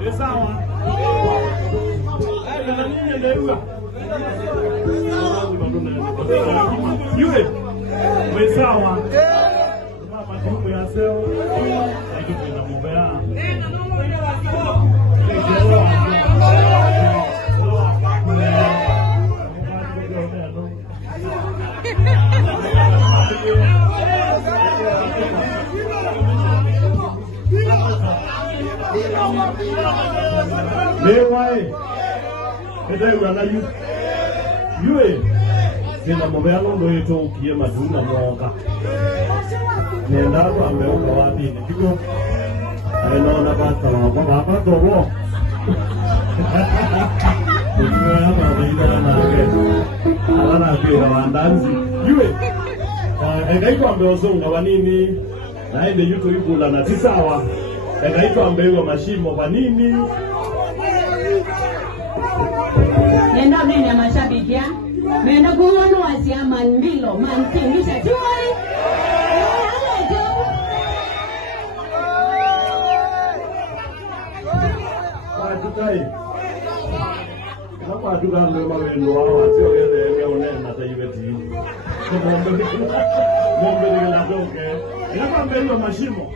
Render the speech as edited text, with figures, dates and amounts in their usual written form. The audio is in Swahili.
This hour. Mewae. Ede wana yu. Yue. Sina mobelo ndo yeto ukie maduna mwoka. Nenda kwa meuka wapi ni kigo. Aino na bata wapa tobo. Kujiwa hapa waida na ake. Alana ake wawandanzi. Yue. Egaiko ambeozunga wanini. Na ende yuto yukula na tisawa. Egaiko ambeuwa mashimo wanini. Nenda nini ya mashabiki ya? Menda kuwano wasia mandilo, mantinisha tuwai. Wajukai. Napa ajuka mbema wendo wawa, sio gede enge unena taibeti. Mombe ni la doke. Napa mbeuwa mashimo.